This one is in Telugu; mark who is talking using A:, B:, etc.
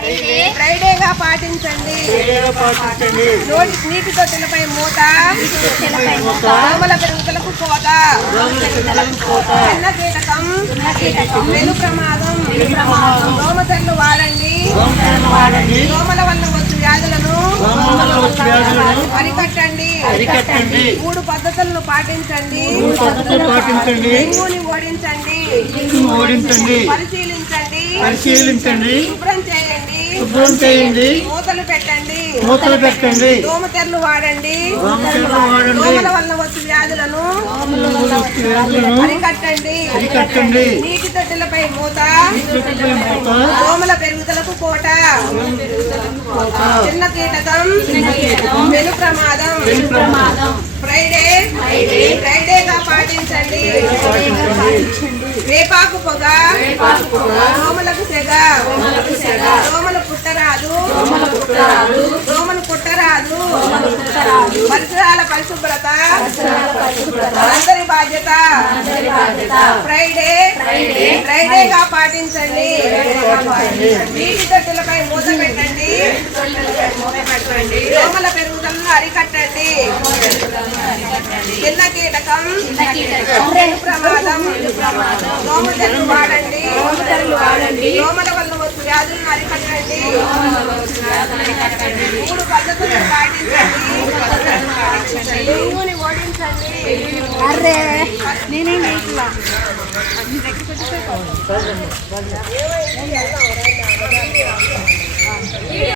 A: ఫ్రైడేగా పాటించండి. నీటి తొట్టెలపై మూత, దోమల పెరుగుదలకు కోత, చిన్న కీటకం, వెను ప్రమాదం, దోమతెరలు వాడండి. దోమల వల్ల వచ్చే వ్యాధులను అరికట్టండి. 3 పద్ధతులను పాటించండి. డెంగూని ఓడించండి. పరిశీలించండి. శుభ్రం చేయండి. మూతలు పెట్టండి. దోమతెరలు వాడండి. దోమల వల్ల వచ్చే వ్యాధులను అరికట్టండి. నీటి తొట్టెలపై మూత, దోమల పెరుగుదలకు కోట, చిన్న కీటకం, వెను ప్రమాదం. ఫ్రైడేగా పాటించండి. వేపాకు పొగ, దోమలకు సెగ, దోమలు కుట్టరాదు. పరిసరాల పరిశుభ్రత అందరి బాధ్యత. ఫ్రైడేగా పాటించండి. నీటి తొట్టెలపై మూత పెట్టండి. దోమల పెరుగుదలను అరికట్టండి. చిన్న కీటకం, ప్రమాదం, దోమతెరలు వాడండి. దోమల వల్ల వచ్చే వ్యాధులను అరికట్టండి. 3 పద్ధతులను పాటించండి. డెంగూని ఓడించండి.